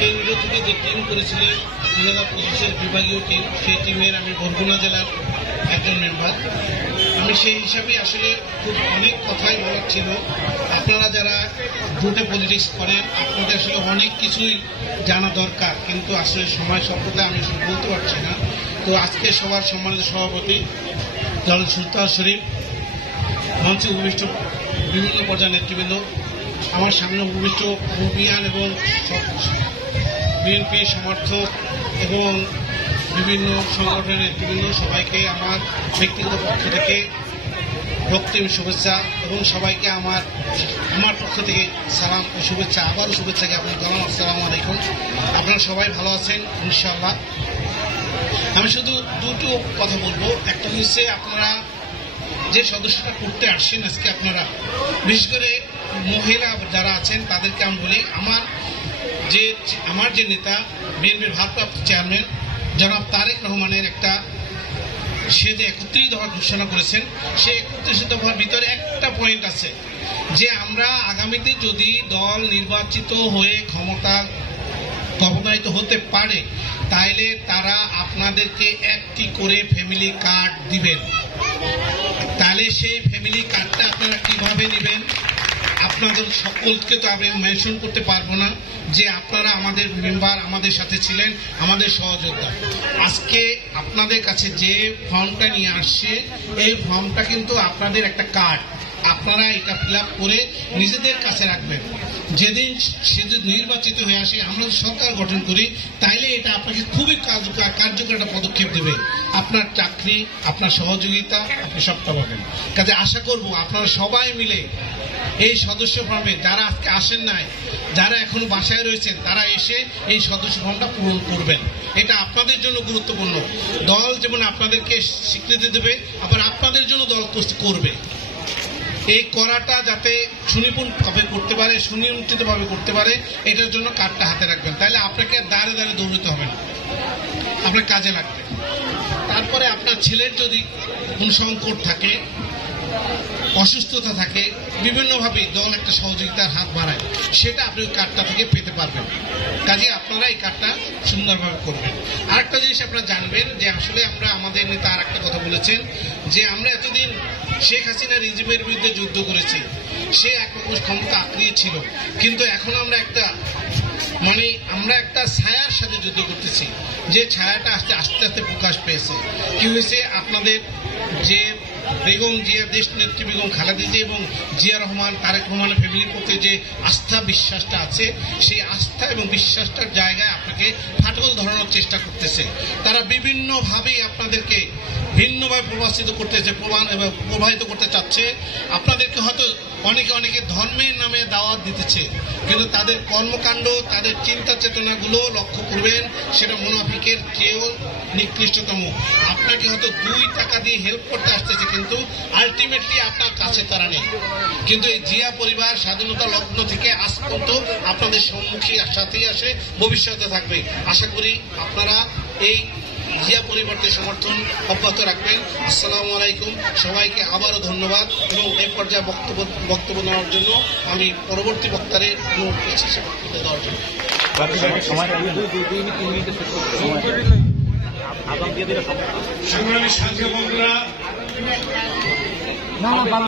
কেন্দ্রীয় থেকে যে টিম করেছিলেন 2025-এর বিভাগীয় টিম, সেই টিমের আমি বরগুনা জেলার একজন মেম্বার। আমি সেই হিসাবে আসলে খুব অনেক কথাই বলার ছিল। আপনারা যারা ভোটে পলিটিক্স করেন আপনাদের আসলে অনেক কিছুই জানা দরকার, কিন্তু আসলে সময় স্বল্পতা আমি বলতে পারছি না। তো আজকে সবার সম্মানিত সভাপতি জনাব সুলতান শরীফ, মঞ্চে উপবিষ্ট বিভিন্ন পর্যায়ের নেতৃবৃন্দ, আমার সামনে উপবিষ্ট মুরব্বিয়ান এবং বিএনপি সমর্থক এবং বিভিন্ন সংগঠনের নেতৃবৃন্দ, সবাইকে আমার ব্যক্তিগত পক্ষ থেকে রক্তিম শুভেচ্ছা এবং সবাইকে আমার পক্ষ থেকে সালাম ও শুভেচ্ছা। আবারও শুভেচ্ছা জ্ঞাপন করলাম। আসসালামু আলাইকুম। আপনারা সবাই ভালো আছেন ইনশাআল্লাহ। আমি শুধু দুটো কথা বলবো। একটা হচ্ছে, আপনারা যে সদস্যটা করতে আসছেন আজকে, আপনারা বিশেষ করে মহিলা যারা আছেন তাদেরকে আমি বলি, আমার যে নেতা বিএনপির ভারপ্রাপ্ত চেয়ারম্যান জনাব তারেক রহমানের সে যে 31 দফা ঘোষণা করেছেন, সেই 31 দফার ভিতরে একটা পয়েন্ট আছে যে আমরা আগামীতে যদি দল নির্বাচিত হয়ে ক্ষমতায়িত হতে পারে তাইলে তারা আপনাদেরকে একটি করে ফ্যামিলি কার্ড দিবেন। তাহলে সেই ফ্যামিলি কার্ডটা আপনারা কিভাবে নেবেন? আপনাদের সকলকে তো আমি মেনশন করতে পারবো না যে আপনারা আমাদের মেম্বার, আমাদের সাথে ছিলেন, আমাদের সহযোদ্ধা। আজকে আপনাদের কাছে যে ফর্মটা নিয়ে আসছে, এই ফর্মটা কিন্তু আপনাদের একটা কার্ড। আপনারা এটা ফিল আপ করে নিজেদের কাছে রাখবেন। যেদিন সে যদি নির্বাচিত হয়ে আসে, আমরা সরকার গঠন করি, তাইলে এটা আপনাকে খুবই কার্যকর একটা পদক্ষেপ দেবে। আপনার চাকরি, আপনার সহযোগিতা, আপনি সবটা পাবেন। কাজে আশা করব আপনারা সবাই মিলে এই সদস্য ফর্মে, যারা আজকে আসেন নাই, যারা এখনো বাসায় রয়েছেন, তারা এসে এই সদস্য ফর্মটা পূরণ করবেন। এটা আপনাদের জন্য গুরুত্বপূর্ণ। দল যেমন আপনাদেরকে স্বীকৃতি দেবে, আবার আপনাদের জন্য দল করবে। এই করাটা যাতে সুনিপুণভাবে করতে পারে, সুনিয়ন্ত্রিতভাবে করতে পারে, এটার জন্য কার্ডটা হাতে রাখবেন। তাহলে আপনাকে দাঁড়ে দাঁড়ে দৌড়তে হবে না, আপনার কাজে লাগবে। তারপরে আপনার ছেলের যদি কোন সংকট থাকে, অসুস্থতা থাকে, বিভিন্নভাবে দল একটা সহযোগিতার হাত বাড়ায়, সেটা আপনি ওই কার্ডটা থেকে পেতে পারবেন। কাজে আপনারা এই কার্ডটা সুন্দরভাবে করবেন। আরেকটা জিনিস আপনারা জানবেন যে আসলে আমাদের নেতা আর একটা কথা বলেছেন যে আমরা এতদিন শেখ হাসিনা রিজিমের বিরুদ্ধে যুদ্ধ করেছি, সে একরকম ক্ষমতা আঁকড়িয়ে ছিল, কিন্তু এখন আমরা একটা ছায়ার সাথে যুদ্ধ করতেছি, যে ছায়াটা আস্তে আস্তে প্রকাশ পেয়েছে। কি হয়েছে? আপনাদের যে বেগম জিয়া, দেশ নেত্রী বেগম খালেদা জিয়া এবং জিয়া রহমান, তারেক রহমানের ফ্যামিলির প্রতি যে আস্থা বিশ্বাসটা আছে, সেই আস্থা এবং বিশ্বাসটার জায়গায় আপনাকে ফাটল ধরানোর চেষ্টা করতেছে। তারা বিভিন্নভাবেই আপনাদেরকে ভিন্নভাবে প্রবাহিত করতে চাচ্ছে। আপনাদেরকে হয়তো অনেকে ধর্মের নামে দাওয়াত দিতেছে, কিন্তু তাদের কর্মকাণ্ড, তাদের চিন্তা চেতনাগুলো লক্ষ্য করবেন, সেটা মুনাফিকের চেয়েও নিকৃষ্টতম। আপনাকে হয়তো 2 টাকা দিয়ে হেল্প করতে আসতেছে, কিন্তু আলটিমেটলি আপনার কাছে তারা নেই। কিন্তু এই জিয়া পরিবার স্বাধীনতা লগ্ন থেকে আজ পর্যন্ত আপনাদের সম্মুখী সাথেই আসে, ভবিষ্যতে থাকবে। আশা করি আপনারা এই জিয়া পরিবারকে সমর্থন অব্যাহত রাখবেন। আসসালামু আলাইকুম। সবাইকে আবারও ধন্যবাদ এবং এই পর্যায়ে বক্তব্য নেওয়ার জন্য আমি পরবর্তী বক্তারে বক্তব্য দেওয়ার জন্য